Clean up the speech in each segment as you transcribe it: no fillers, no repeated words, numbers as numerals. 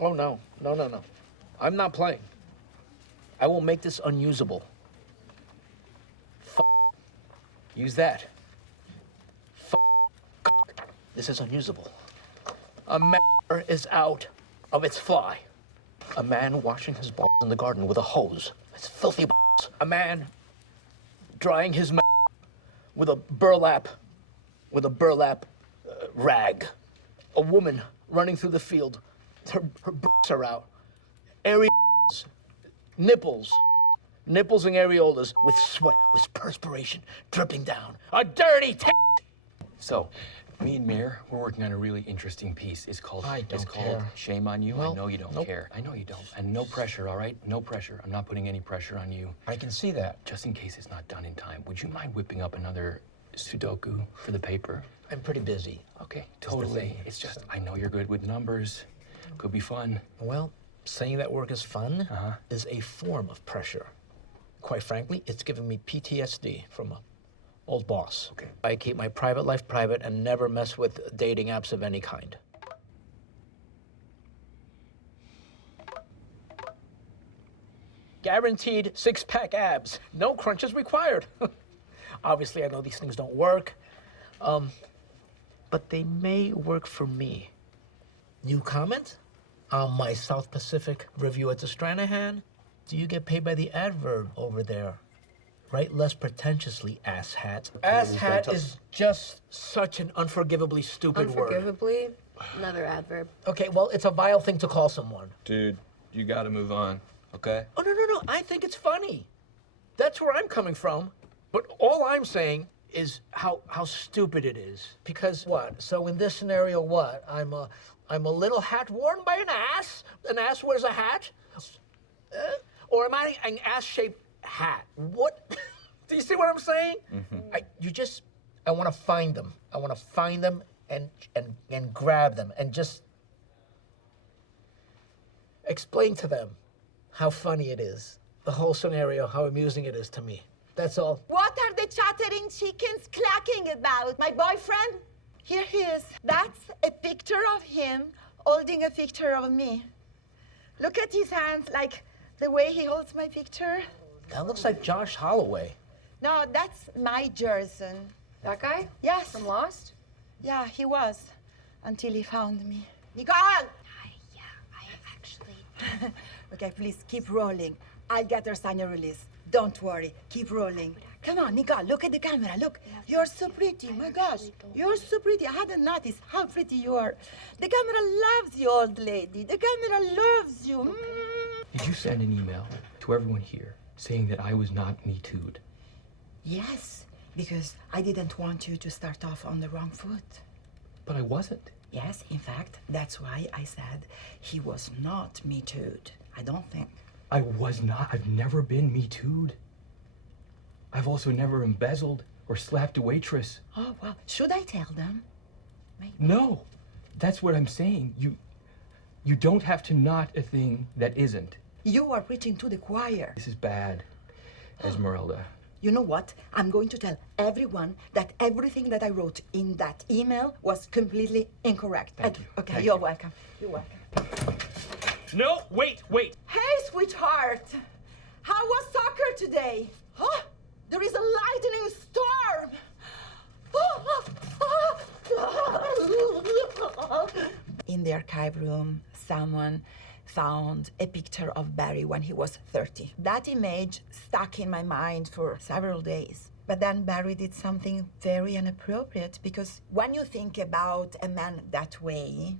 Oh, no. No, no, no. I'm not playing. I will make this unusable. Use that. This is unusable. A matter is out of its fly. A man washing his balls in the garden with a hose. It's filthy balls. A man drying his with a burlap rag. A woman running through the field. Her breasts are out. Areolas, nipples and areolas with sweat, with perspiration dripping down. A dirty So, me and Mir, we're working on a really interesting piece. It's called Shame on You. Well, I know you don't care. I know you don't. And no pressure, all right? No pressure. I'm not putting any pressure on you. I can see that. Just in case it's not done in time, would you mind whipping up another Sudoku for the paper? I'm pretty busy. Okay, totally. It's just, I know you're good with numbers. Could be fun. Well, saying that work is fun is a form of pressure. Quite frankly, it's given me PTSD from a old boss. Okay. I keep my private life private and never mess with dating apps of any kind. Guaranteed six-pack abs. No crunches required. Obviously, I know these things don't work, but they may work for me. New comment on my South Pacific review at the Stranahan? Do you get paid by the adverb over there? Write less pretentiously, asshat. Asshat is just such an unforgivably stupid word. Unforgivably? Another adverb. Okay, well, it's a vile thing to call someone. Dude, you gotta move on, okay? Oh, no. I think it's funny. That's where I'm coming from. But all I'm saying is how stupid it is. Because what? So in this scenario, what? I'm a little hat worn by an ass? An ass wears a hat? Or am I an ass-shaped hat? What? Do you see what I'm saying? I want to find them. I want to find them and grab them and just explain to them how funny it is. The whole scenario, how amusing it is to me. That's all. What are the chattering chickens clacking about? My boyfriend? Here he is. That's a picture of him holding a picture of me. Look at his hands, like the way he holds my picture. That looks like Josh Holloway. No, that's my Jerson. That guy? Yes. From Lost? Yeah, he was. Until he found me. Nicole! Yeah, I actually... Okay, please, keep rolling. I'll get her sign a release. Don't worry, keep rolling. Come on, Nicole, look at the camera. Look, you're so pretty. My gosh, you're so pretty. I hadn't noticed how pretty you are. The camera loves you, old lady. The camera loves you. Did you send an email to everyone here saying that I was not Me Too'd? Yes, because I didn't want you to start off on the wrong foot. But I wasn't. Yes, in fact, that's why I said he was not Me Too'd. I don't think. I was not. I've never been Me Too'd. I've also never embezzled or slapped a waitress. Oh, well, should I tell them? Maybe. No, that's what I'm saying. You don't have to not a thing that isn't. You are preaching to the choir. This is bad, Esmeralda. You know what? I'm going to tell everyone that everything that I wrote in that email was completely incorrect. Thank you. Okay, Thank you're you. welcome. You're welcome. No, wait. Hey, sweetheart. How was soccer today? Huh? There is a lightning storm. In the archive room, someone found a picture of Barry when he was 30. That image stuck in my mind for several days. But then Barry did something very inappropriate, because when you think about a man that way,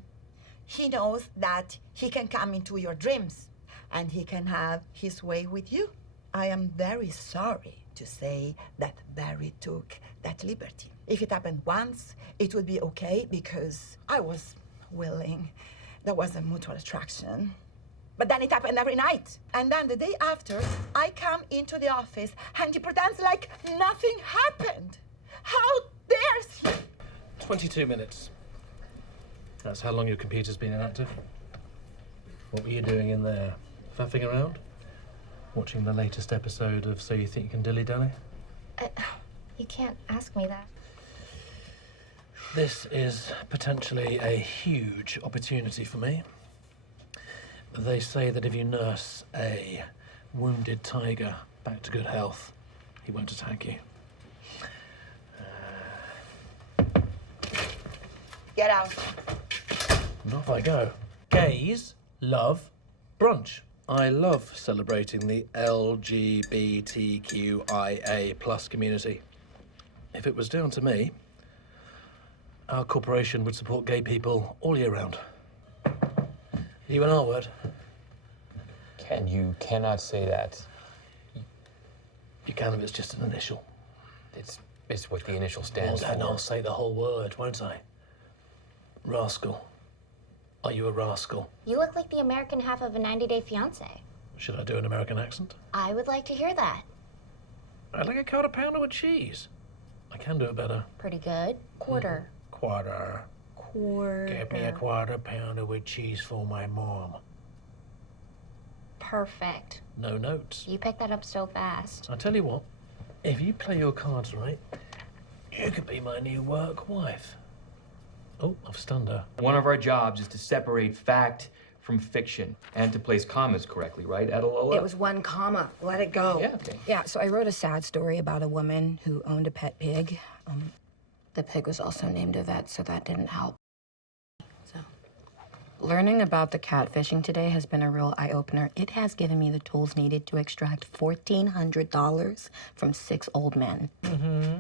he knows that he can come into your dreams and he can have his way with you. I am very sorry to say that Barry took that liberty. If it happened once, it would be okay because I was willing. There was a mutual attraction. But then it happened every night. And then the day after, I come into the office and he pretends like nothing happened. How dares he? 22 minutes. That's how long your computer's been inactive. What were you doing in there? Faffing around? Watching the latest episode of So You Think You Can Dilly Dally? You can't ask me that. This is potentially a huge opportunity for me. They say that if you nurse a wounded tiger back to good health, he won't attack you. Get out. And off I go. Gays love brunch. I love celebrating the LGBTQIA plus community. If it was down to me, our corporation would support gay people all year round. You and our word. Ken, you cannot say that. You can if it's just an initial. It's what the initial Well, stands then for. I'll say the whole word, won't I? Rascal. Are you a rascal? You look like the American half of a 90-Day Fiancé. Should I do an American accent? I would like to hear that. I'd like a quarter pounder with cheese. I can do it better. Pretty good. Quarter. Quarter. Quarter. Get me a quarter pounder with cheese for my mom. Perfect. No notes. You picked that up so fast. I tell you what, if you play your cards right, you could be my new work wife. Oh, I've stunned her. One of our jobs is to separate fact from fiction and to place commas correctly, right, Adaloa? It was one comma. Let it go. Yeah, okay. Yeah, so I wrote a sad story about a woman who owned a pet pig. The pig was also named Yvette, so that didn't help. So, learning about the catfishing today has been a real eye-opener. It has given me the tools needed to extract $1,400 from 6 old men.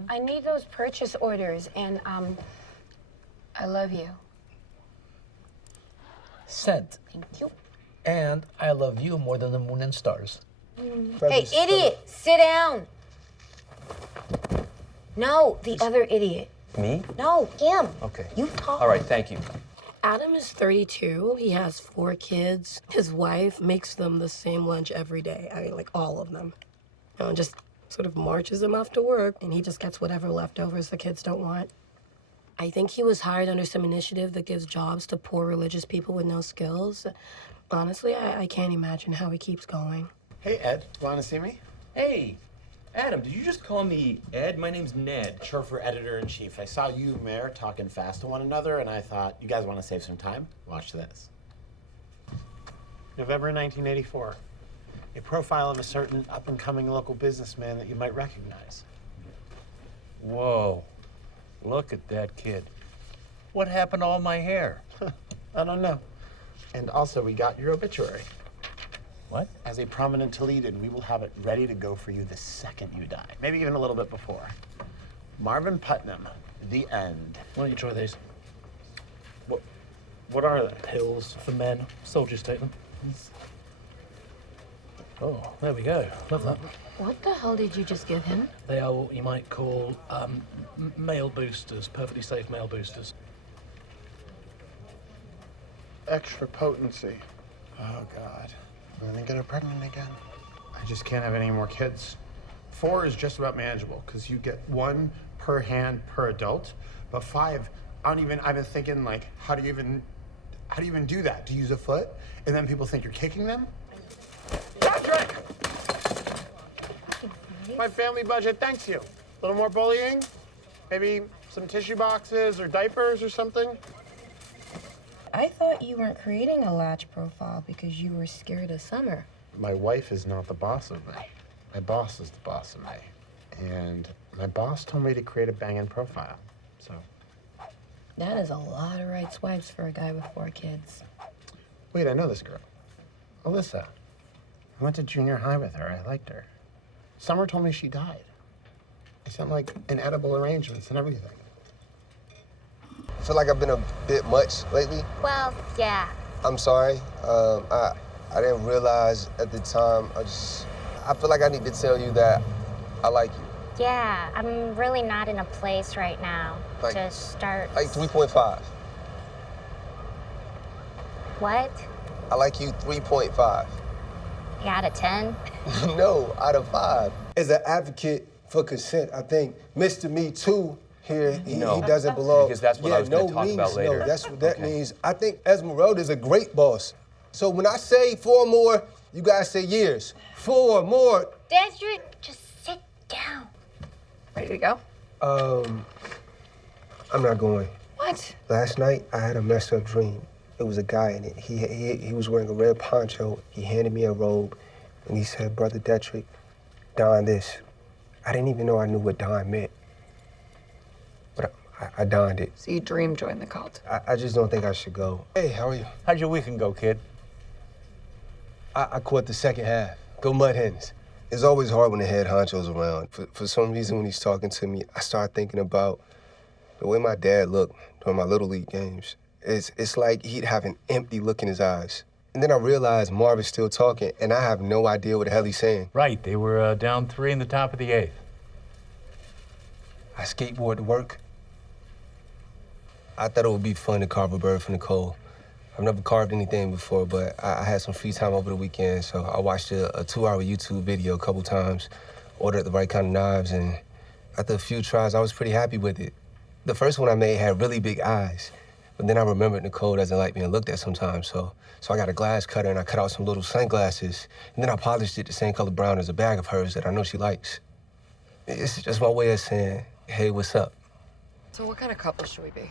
I need those purchase orders, and, I love you. Sent. Thank you. And I love you more than the moon and stars. Hey, idiot! Sit down! No, the other idiot. Me? No, him. Okay. You talk. All right, thank you. Adam is 32. He has 4 kids. His wife makes them the same lunch every day. I mean, like all of them. You know, and just sort of marches him off to work, and he just gets whatever leftovers the kids don't want. I think he was hired under some initiative that gives jobs to poor religious people with no skills. Honestly, I can't imagine how he keeps going. Hey, Ed, want to see me? Hey, Adam, did you just call me Ed? My name's Ned. Chauffeur editor-in-chief. I saw you and Mayor talking fast to one another, and I thought, you guys want to save some time? Watch this. November 1984. A profile of a certain up-and-coming local businessman that you might recognize. Whoa. Look at that kid. What happened to all my hair? I don't know. And also, we got your obituary. What? As a prominent Toledan, we will have it ready to go for you the second you die. Maybe even a little bit before. Marvin Putnam, the end. Why don't you try these? What are they? Pills for men. Soldiers take them. Oh, there we go. Love that. What the hell did you just give him? They are what you might call male boosters, perfectly safe male boosters. Extra potency. Oh, God. I'm gonna get her pregnant again. I just can't have any more kids. 4 is just about manageable, because you get 1 per hand per adult. But 5, I've been thinking, like, how do you even do that? Do you use a foot? And then people think you're kicking them? Patrick! My family budget thanks you. A little more bullying? Maybe some tissue boxes or diapers or something? I thought you weren't creating a Latch profile because you were scared of Summer. My wife is not the boss of me. My boss is the boss of me. And my boss told me to create a banging profile, so. That is a lot of right swipes for a guy with 4 kids. Wait, I know this girl. Alyssa. I went to junior high with her. I liked her. Summer told me she died. I sent, like, inedible arrangements and everything. I feel like I've been a bit much lately. Well, yeah. I'm sorry. I didn't realize at the time. I feel like I need to tell you that I like you. Yeah, I'm really not in a place right now Like- to start. Like 3.5. What? I like you 3.5. Yeah, out of 10? No, out of 5. As an advocate for consent, I think Mr. Me Too here, he doesn't belong. Because that's what I was gonna talk about later. No, that's what that means. I think Esmeralda's a great boss. So when I say 4 more, you guys say years. 4 more. Dedrick, just sit down. Ready to go? I'm not going. What? Last night, I had a messed up dream. It was a guy in it. He was wearing a red poncho. He handed me a robe, and he said, "Brother Detrick, don this." I didn't even know I knew what don meant, but I donned it. So you dream join the cult? I just don't think I should go. Hey, how are you? How'd your weekend go, kid? I caught the second half. Go Mud Hens. It's always hard when the head honcho's around. For some reason, when he's talking to me, I start thinking about the way my dad looked during my Little League games. It's like he'd have an empty look in his eyes. And then I realized Marvin's still talking, and I have no idea what the hell he's saying. Right, they were down 3 in the top of the 8th. I skateboard to work. I thought it would be fun to carve a bird from the cold. I've never carved anything before, but I had some free time over the weekend, so I watched a 2-hour YouTube video a couple times, ordered the right kind of knives, and after a few tries, I was pretty happy with it. The first one I made had really big eyes, but then I remembered Nicole doesn't like being looked at sometimes, so I got a glass cutter and I cut out some little sunglasses, and then I polished it the same color brown as a bag of hers that I know she likes. It's just my way of saying, hey, what's up? So what kind of couple should we be?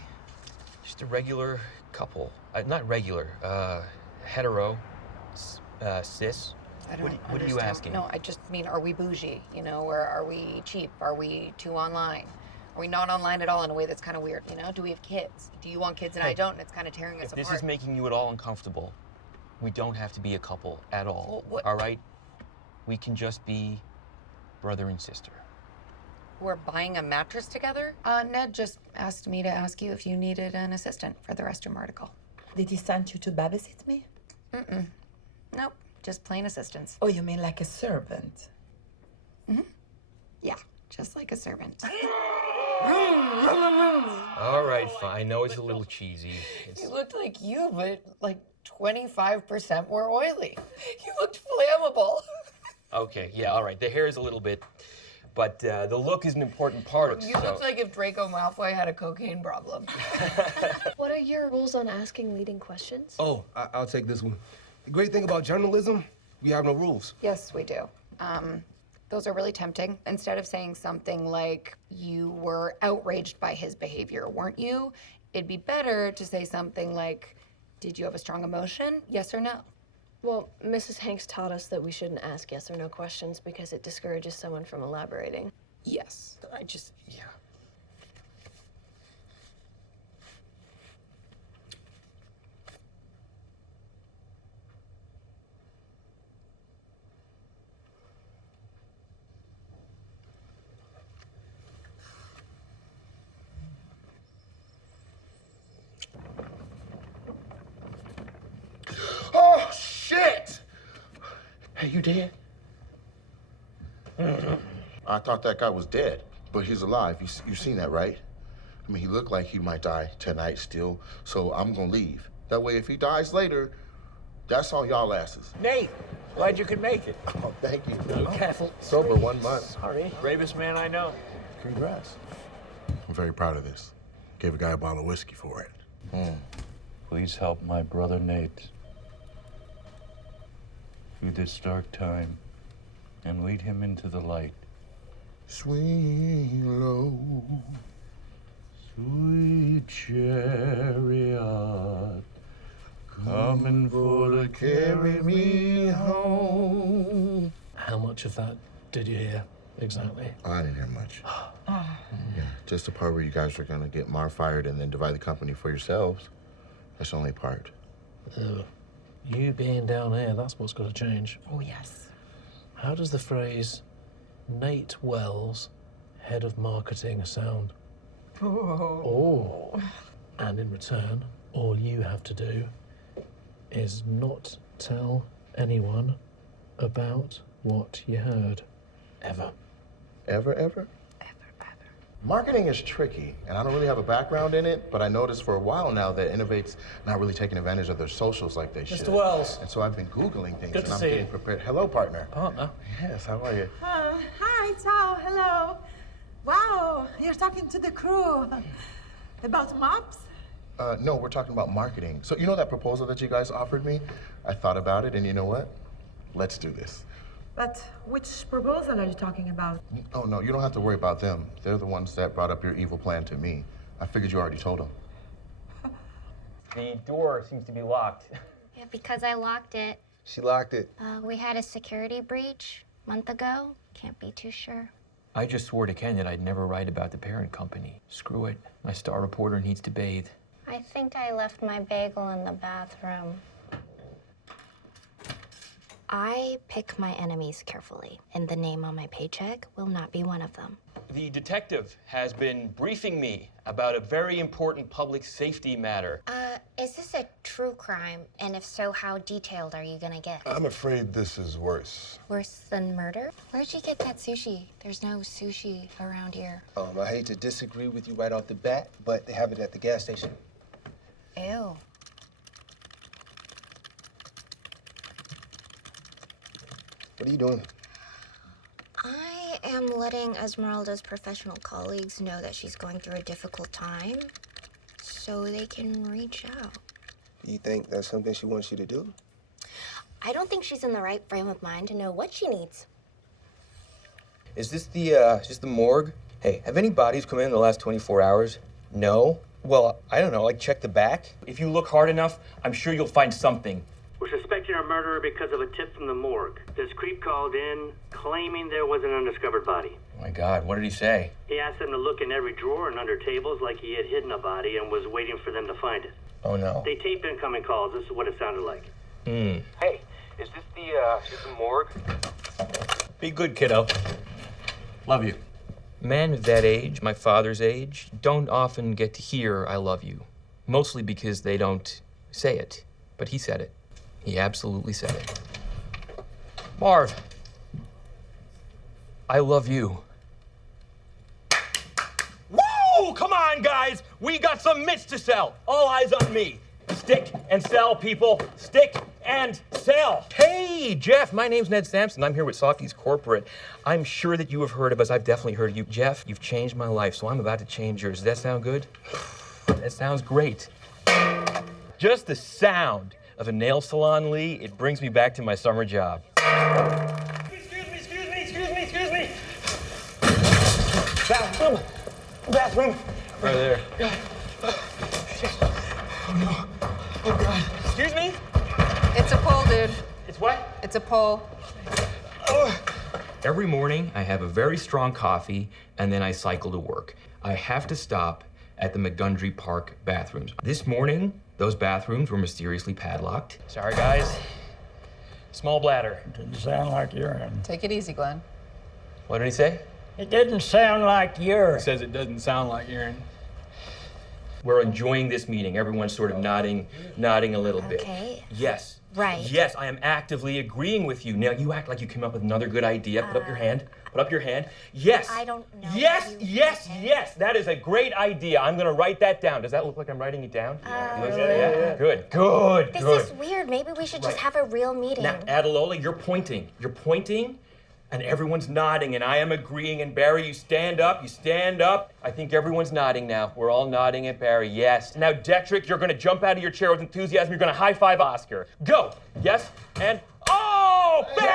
Just a regular couple. Not regular, hetero, cis. I don't What are you asking? No, I just mean, are we bougie? You know, or are we cheap? Are we too online? Are we not online at all in a way that's kind of weird, you know? Do we have kids? Do you want kids and I don't, and it's kind of tearing us apart? If this is making you at all uncomfortable, we don't have to be a couple at all. Well, what? All right? We can just be brother and sister. We're buying a mattress together? Ned just asked me to ask you if you needed an assistant for the restroom article. Did he send you to babysit me? Nope, just plain assistance. Oh, you mean like a servant? Yeah, just like a servant. All right, fine. I know it's a little cheesy. You looked like you, but like 25% more oily. You looked flammable. Okay, yeah, all right. The hair is a little bit, but the look is an important part of it. You looked like if Draco Malfoy had a cocaine problem. What are your rules on asking leading questions? Oh, I'll take this one. The great thing about journalism, we have no rules. Yes, we do. Those are really tempting. Instead of saying something like, you were outraged by his behavior, weren't you? It'd be better to say something like, did you have a strong emotion? Yes or no? Well, Mrs. Hanks taught us that we shouldn't ask yes or no questions because it discourages someone from elaborating. Yes. Yeah. Oh, shit! Hey, you dead? I thought that guy was dead, but he's alive. You seen that, right? I mean, he looked like he might die tonight still, so I'm gonna leave. That way, if he dies later, that's on y'all asses. Nate, glad you could make it. Oh, thank you. Careful. Sober 1 month. Sorry. Bravest man I know. Congrats. I'm very proud of this. Gave a guy a bottle of whiskey for it. Please help my brother Nate through this dark time and lead him into the light. Swing low. Sweet chariot, coming for to carry me home. How much of that did you hear exactly? I didn't hear much. Yeah, just the part where you guys are gonna get Mar fired and then divide the company for yourselves. That's the only part. You being down here, that's what's got to change. Oh, yes. How does the phrase Nate Wells, head of marketing, sound? Oh. And in return, all you have to do is not tell anyone about what you heard. Ever. Ever, ever? Marketing is tricky, and I don't really have a background in it, but I noticed for a while now that Innovate's not really taking advantage of their socials like they should. Mr. Wells. And so I've been Googling things, Good and to I'm see getting you. prepared. Hello, partner. Partner? Yes, how are you? Hi, ciao, hello. Wow, you're talking to the crew about mops? No, we're talking about marketing. So you know that proposal that you guys offered me? I thought about it, and you know what? Let's do this. But which proposal are you talking about? Oh, no, you don't have to worry about them. They're the ones that brought up your evil plan to me. I figured you already told them. The door seems to be locked. Yeah, because I locked it. She locked it. We had a security breach a month ago. Can't be too sure. I just swore to Ken that I'd never write about the parent company. Screw it. My star reporter needs to bathe. I think I left my bagel in the bathroom. I pick my enemies carefully, and the name on my paycheck will not be one of them. The detective has been briefing me about a very important public safety matter. Is this a true crime? And if so, how detailed are you gonna get? I'm afraid this is worse. Worse than murder? Where'd you get that sushi? There's no sushi around here. I hate to disagree with you right off the bat, but they have it at the gas station. Ew. What are you doing? I am letting Esmeralda's professional colleagues know that she's going through a difficult time so they can reach out. Do you think that's something she wants you to do? I don't think she's in the right frame of mind to know what she needs. Is this the morgue? Hey, have any bodies come in the last 24 hours? No? Well, I don't know, like check the back? If you look hard enough, I'm sure you'll find something. We're suspecting a murderer because of a tip from the morgue. This creep called in claiming there was an undiscovered body. Oh my God, what did he say? He asked them to look in every drawer and under tables like he had hidden a body and was waiting for them to find it. Oh no. They taped incoming calls. This is what it sounded like. Hey, is this the morgue? Be good, kiddo. Love you. Men of that age, my father's age, don't often get to hear I love you. Mostly because they don't say it. But he said it. He absolutely said it. Marv, I love you. Woo! Come on, guys! We got some mitts to sell. All eyes on me. Stick and sell, people. Stick and sell. Hey, Jeff, my name's Ned Sampson. I'm here with Softies Corporate. I'm sure that you have heard of us. I've definitely heard of you. Jeff, you've changed my life, so I'm about to change yours. Does that sound good? That sounds great. Just the sound of a nail salon, Lee, it brings me back to my summer job. Excuse me. Bathroom. Right there. Oh no. Oh God. Excuse me? It's a pole, dude. It's what? It's a pole. Every morning, I have a very strong coffee, and then I cycle to work. I have to stop at the McGundry Park bathrooms. This morning, those bathrooms were mysteriously padlocked. Sorry, guys. Small bladder. Didn't sound like urine. Take it easy, Glenn. What did he say? It didn't sound like urine. He says it doesn't sound like urine. We're enjoying this meeting. Everyone's sort of nodding a little bit. Okay. Yes. Right. Yes, I am actively agreeing with you. Now, you act like you came up with another good idea. Put up your hand. Put up your hand. Yes. I don't know. Yes. That is a great idea. I'm going to write that down. Does that look like I'm writing it down? Yeah. Good. This is weird. Maybe we should just have a real meeting. Now, Adelola, you're pointing, and everyone's nodding, and I am agreeing. And Barry, you stand up. I think everyone's nodding now. We're all nodding at Barry. Yes. Now, Detrick, you're going to jump out of your chair with enthusiasm. You're going to high-five Oscar. Go. Yes. And oh, Barry!